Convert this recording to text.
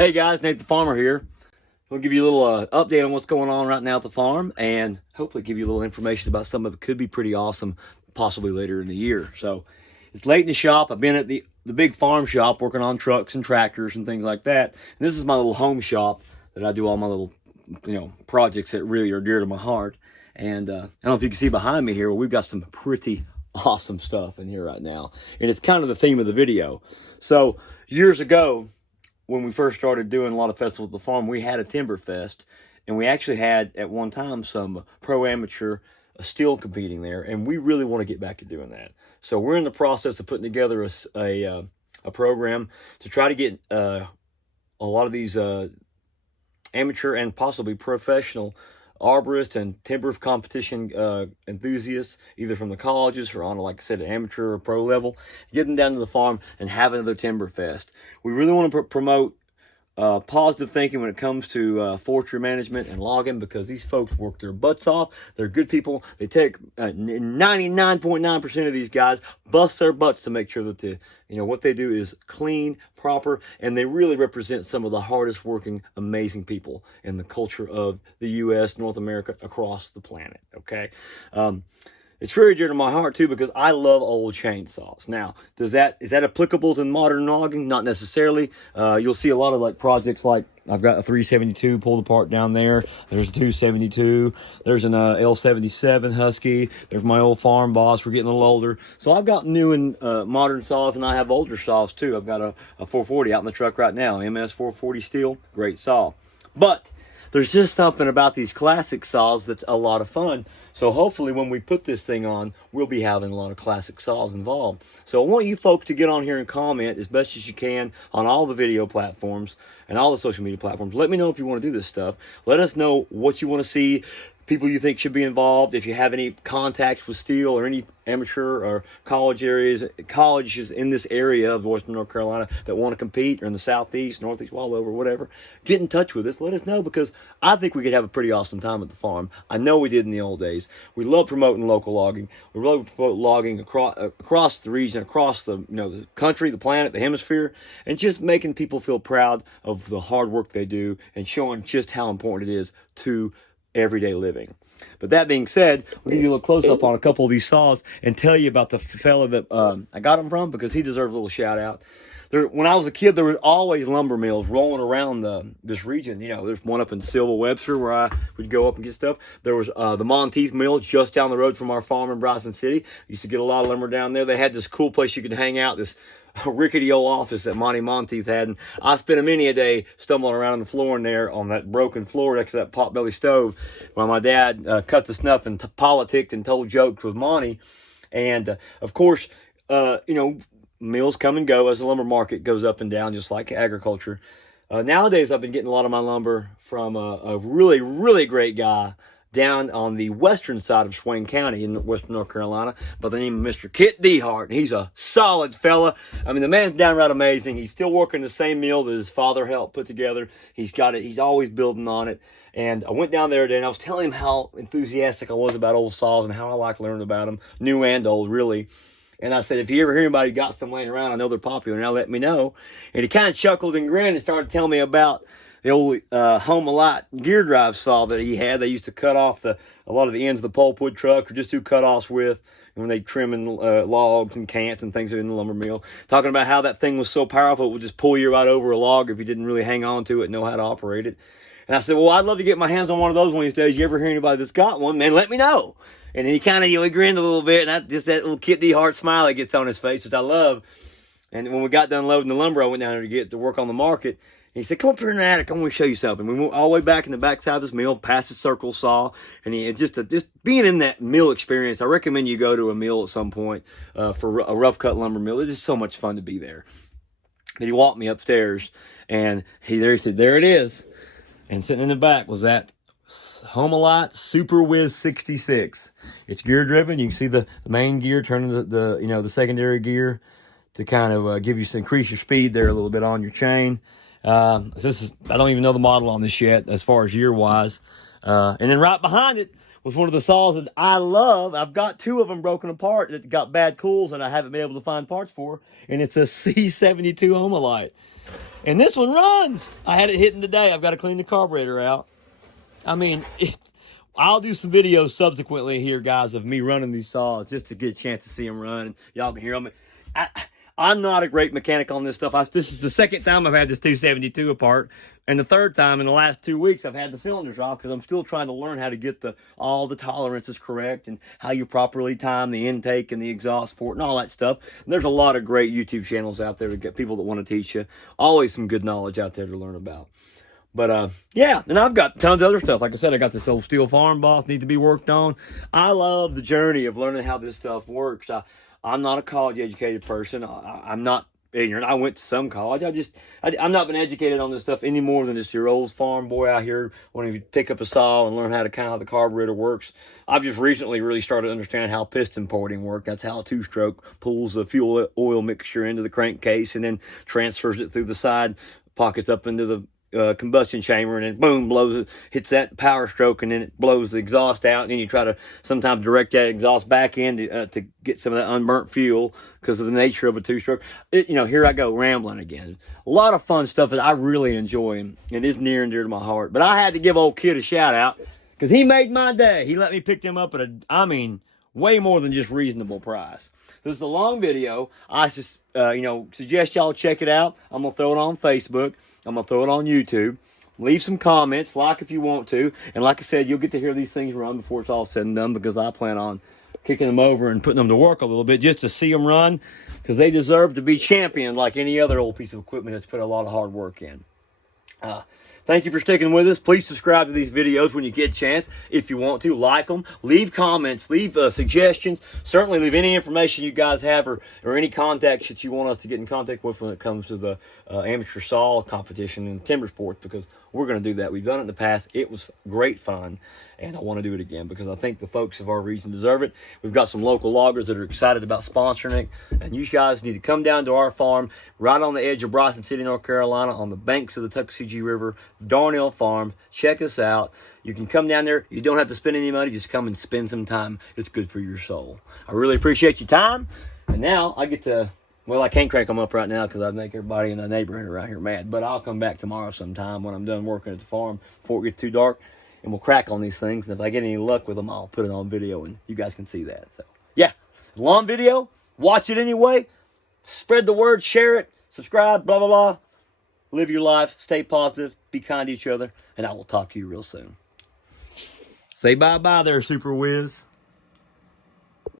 Hey guys, Nate the Farmer here. I'll give you a little update on what's going on right now at the farm and hopefully give you a little information about something that could be pretty awesome possibly later in the year. So it's late in the shop. I've been at the big farm shop working on trucks and tractors and things like that. And this is my little home shop that I do all my little projects that really are dear to my heart. And I don't know if you can see behind me here, but we've got some pretty awesome stuff in here right now. And it's kind of the theme of the video. So years ago, when we first started doing a lot of festivals at the farm, we had a timber fest, and we actually had at one time some pro amateur steel competing there, and we really want to get back to doing that. So we're in the process of putting together a program to try to get a lot of these amateur and possibly professional arborists and timber competition enthusiasts, either from the colleges or on, like I said, amateur or pro level, get them down to the farm and have another timber fest. We really want to promote positive thinking when it comes to forestry management and logging, because these folks work their butts off. They're good people. They take 99.9% of these guys bust their butts to make sure that what they do is clean, proper, and they really represent some of the hardest working, amazing people in the culture of the U.S., North America, across the planet. Okay. It's very dear to my heart too, because I love old chainsaws. Now, is that applicable in modern logging? Not necessarily. You'll see a lot of projects like I've got a 372 pulled apart down there. There's a 272. There's an L77 Husky. There's my old farm boss. We're getting a little older. So I've got new and modern saws, and I have older saws too. I've got a 440 out in the truck right now, MS 440 steel, great saw. But there's just something about these classic saws that's a lot of fun. So hopefully when we put this thing on, we'll be having a lot of classic saws involved. So I want you folks to get on here and comment as best as you can on all the video platforms and all the social media platforms. Let me know if you want to do this stuff. Let us know what you want to see, people you think should be involved. If you have any contacts with steel or any amateur or colleges in this area of Western North Carolina that want to compete, or in the Southeast, Northeast, all over, whatever, get in touch with us. Let us know, because I think we could have a pretty awesome time at the farm. I know we did in the old days. We love promoting local logging. We love promoting logging across the region, across the country, the planet, the hemisphere, and just making people feel proud of the hard work they do and showing just how important it is to everyday living. But that being said, we'll give you a little close-up on a couple of these saws and tell you about the fella that I got them from, because he deserves a little shout-out. When I was a kid, there was always lumber mills rolling around this region. There's one up in Silva Webster where I would go up and get stuff. There was the Monteith Mill just down the road from our farm in Bryson City. Used to get a lot of lumber down there. They had this cool place you could hang out, this rickety old office that Monty Monteith had, and I spent many a day stumbling around on the floor in there on that broken floor next to that potbelly stove while my dad cut the snuff and politicked and told jokes with Monty. And of course, mills come and go as the lumber market goes up and down, just like agriculture. Nowadays, I've been getting a lot of my lumber from a really, really great guy down on the western side of Swain County in western North Carolina by the name of Mr. Kit Dehart. He's a solid fella. I mean, the man's downright amazing. He's still working the same mill that his father helped put together. He's got it. He's always building on it. And I went down there today, and I was telling him how enthusiastic I was about old saws and how I like learning about them, new and old, really. And I said, if you ever hear anybody got some laying around, I know they're popular, now let me know. And he kind of chuckled and grinned and started telling me about the old Home-A-Lot gear drive saw that he had. They used to cut off a lot of the ends of the pulpwood truck, or just do cut-offs with when they trimming logs and cants and things in the lumber mill. Talking about how that thing was so powerful, it would just pull you right over a log if you didn't really hang on to it and know how to operate it. And I said, well, I'd love to get my hands on one of those one of these days. You ever hear anybody that's got one, man, let me know. And he kind of he grinned a little bit, and just that little Kit Dehart smile that gets on his face, which I love. And when we got done loading the lumber, I went down there to get to work on the market. And he said, come up here in the attic. I want to show you something. We went all the way back in the backside of his mill, past the circle saw. And just being in that mill experience, I recommend you go to a mill at some point for a rough cut lumber mill. It's just so much fun to be there. And he walked me upstairs, and he said, there it is. And sitting in the back was that Home-A-Lot Super Whiz 66. It's gear driven. You can see the main gear turning the secondary gear to kind of increase your speed there a little bit on your chain. I don't even know the model on this yet as far as year wise. And then right behind it was one of the saws that I love. I've got two of them broken apart that got bad cools and I haven't been able to find parts for. And it's a C72 Home-A-Lot. And this one runs. I had it hitting today. I've got to clean the carburetor out. I mean, I'll do some videos subsequently here, guys, of me running these saws just to get a chance to see them run, and y'all can hear them. I'm not a great mechanic on this stuff. This is the second time I've had this 272 apart, and the third time in the last 2 weeks I've had the cylinders off because I'm still trying to learn how to get all the tolerances correct and how you properly time the intake and the exhaust port and all that stuff. And there's a lot of great YouTube channels out there to get people that want to teach you. Always some good knowledge out there to learn about. But yeah, and I've got tons of other stuff. Like I said, I got this old steel farm boss needs to be worked on. I love the journey of learning how this stuff works. I'm not a college educated person. I'm not ignorant. I went to some college. I'm not been educated on this stuff any more than just your old farm boy out here wanting to pick up a saw and learn how to kind of how the carburetor works. I've just recently really started understanding how piston porting works. That's how a two-stroke pulls the fuel oil mixture into the crankcase and then transfers it through the side pockets up into the combustion chamber, and then boom, blows it, hits that power stroke, and then it blows the exhaust out, and then you try to sometimes direct that exhaust back in to get some of that unburnt fuel because of the nature of a two-stroke. Here I go rambling again. A lot of fun stuff that I really enjoy and is near and dear to my heart. But I had to give old Kid a shout out because he made my day. He let me pick them up at way more than just reasonable price. This is a long video. I just, suggest y'all check it out. I'm going to throw it on Facebook. I'm going to throw it on YouTube. Leave some comments, like if you want to. And like I said, you'll get to hear these things run before it's all said and done because I plan on kicking them over and putting them to work a little bit just to see them run because they deserve to be championed like any other old piece of equipment that's put a lot of hard work in. Thank you for sticking with us. Please subscribe to these videos when you get a chance. If you want to, like them. Leave comments. Leave suggestions. Certainly leave any information you guys have or any contacts that you want us to get in contact with when it comes to the amateur saw competition in timber sports because we're going to do that. We've done it in the past. It was great fun, and I want to do it again because I think the folks of our region deserve it. We've got some local loggers that are excited about sponsoring it, and you guys need to come down to our farm right on the edge of Bryson City, North Carolina, on the banks of the Tuckasegee River, Darnell Farm. Check us out. You can come down there. You don't have to spend any money. Just come and spend some time. It's good for your soul. I really appreciate your time, and now I get to... Well, I can't crank them up right now because I'd make everybody in the neighborhood around here mad. But I'll come back tomorrow sometime when I'm done working at the farm before it gets too dark. And we'll crack on these things. And if I get any luck with them, I'll put it on video and you guys can see that. So, yeah. Long video. Watch it anyway. Spread the word. Share it. Subscribe. Blah, blah, blah. Live your life. Stay positive. Be kind to each other. And I will talk to you real soon. Say bye-bye there, Super Whiz.